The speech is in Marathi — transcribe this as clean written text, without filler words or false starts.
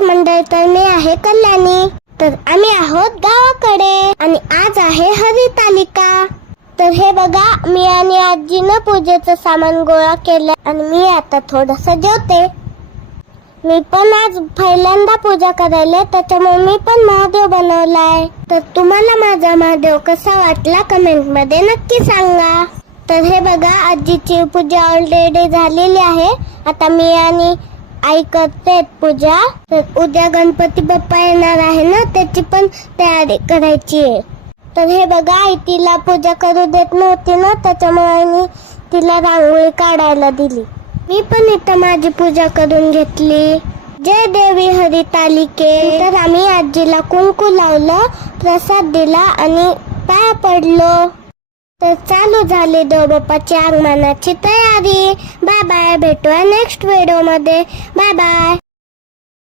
नमस्कार मंडळी, तर मी आहे कल्याणी. तर आम्ही आहोत गावाकडे आणि आज आहे हरितालिका. तर हे बघा, मी आणि आजीनं पूजेचं सामान गोळा केलं आणि मी आता थोडस जेवते. मी पण आज पहिल्यांदा पूजा करायला, त्याच्यामुळे मी पण महादेव बनवलाय. तर तुम्हाला माझा महादेव कसा वाटला कमेंट मध्ये नक्की सांगा. तर हे बघा, आजीची पूजा ऑलरेडी झालेली आहे. आता मी आणि आई करते पूजा. तर उद्या गणपती बाप्पा येणार आहे ना, त्याची पण तयारी करायची आहे. तर हे बघा, आई तिला पूजा करू देत नव्हती ना, त्याच्यामुळे मी तिला रांगोळी काढायला दिली. मी पण इथं माझी पूजा करून घेतली. जय देवी हरितालिके. तर आम्ही आजीला कुंकू लावलं, प्रसाद दिला आणि पाया पडलो. तर चालू झाली देवबाप्पाची आगमनाची तयारी. बाय बाय, भेटूया नेक्स्ट व्हिडिओ मध्ये. Bye bye.